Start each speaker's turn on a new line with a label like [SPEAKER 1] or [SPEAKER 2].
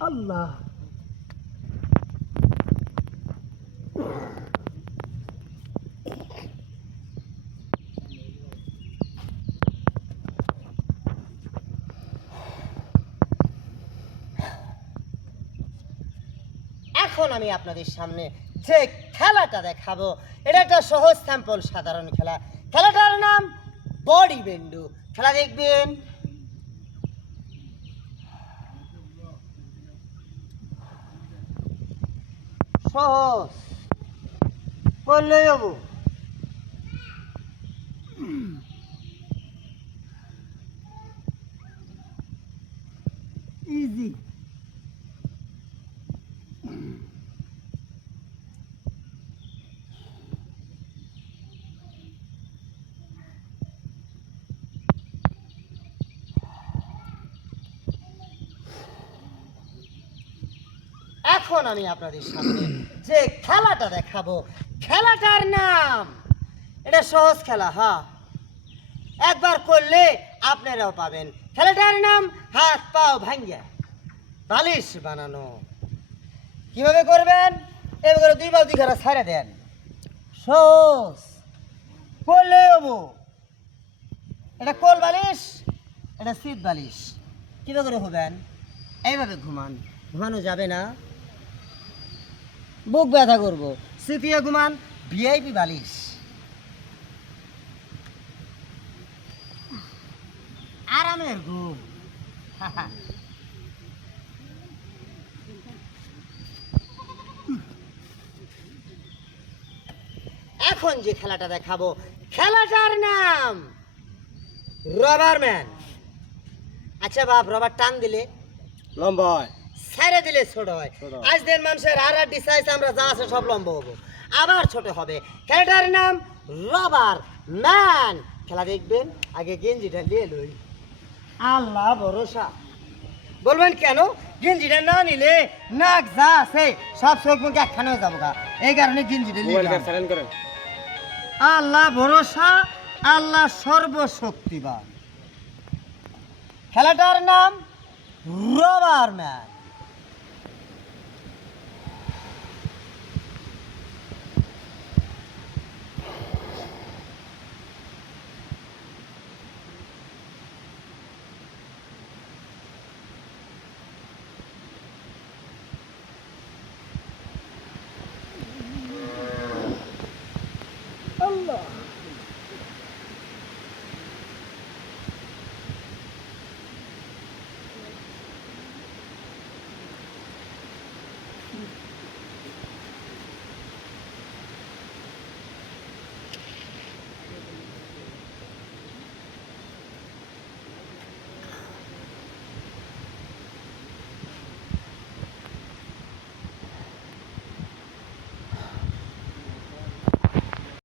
[SPEAKER 1] আল্লাহ।
[SPEAKER 2] এখন আমি আপনাদের সামনে যে খেলাটা দেখাবো, এটা একটা সহজ স্যাম্পল সাধারণ খেলা। খেলাটার নাম বডি বেন্ডু। খেলা দেখবেন। সহজ। বললে যাব
[SPEAKER 1] ইজি
[SPEAKER 2] এখন আমি আপনাদের সামনে যে খেলাটা দেখাবো, খেলাটার নাম, এটা সহজ খেলা হ্যাঁ? একবার করলে আপনারাও পাবেন। খেলাটার নাম, হাত পাও ভাঙ্গা। বালিশ বানানো। কীভাবে করবেন? এবার দুই বালতি ঘরে ছাড়ে দেন। সহজ। করলে হব। এটা কোল বালিশ, এটা শীত বালিশ। কীভাবে করে হবেন? এইভাবে ঘুমান। ঘুমানো যাবে না। বুক ব্যথা করব। সিপিএ ঘুমান ভিআইপি বালিশ। আরামের ঘুম। এখন যে খেলাটা দেখাবো, খেলাটার নাম রবার ম্যান আচ্ছা বাপ, রবার টান দিলে?
[SPEAKER 3] লম্বা হয়।
[SPEAKER 2] ছেড়ে দিলে ছোট হয়। আজ দিন মানুষের আর আর ডিসাইজ আমরা যা আছে সব লম্বা হব। আবার ছোট হবে। খেলাটার নাম রবার ম্যান। খেলা দেখবেন আগে গেঞ্জিটা নিয়ে লই। আল্লাহ ভরসা। বলবেন কেন? গেঞ্জিটা না নিলে নাক যা আছে সব চোখ মুখ একখানেও যাব গা এই কারণে গেঞ্জিটা নিয়ে আল্লাহ ভরসা আল্লাহ সর্বশক্তিবান খেলাটার নাম রবার ম্যান।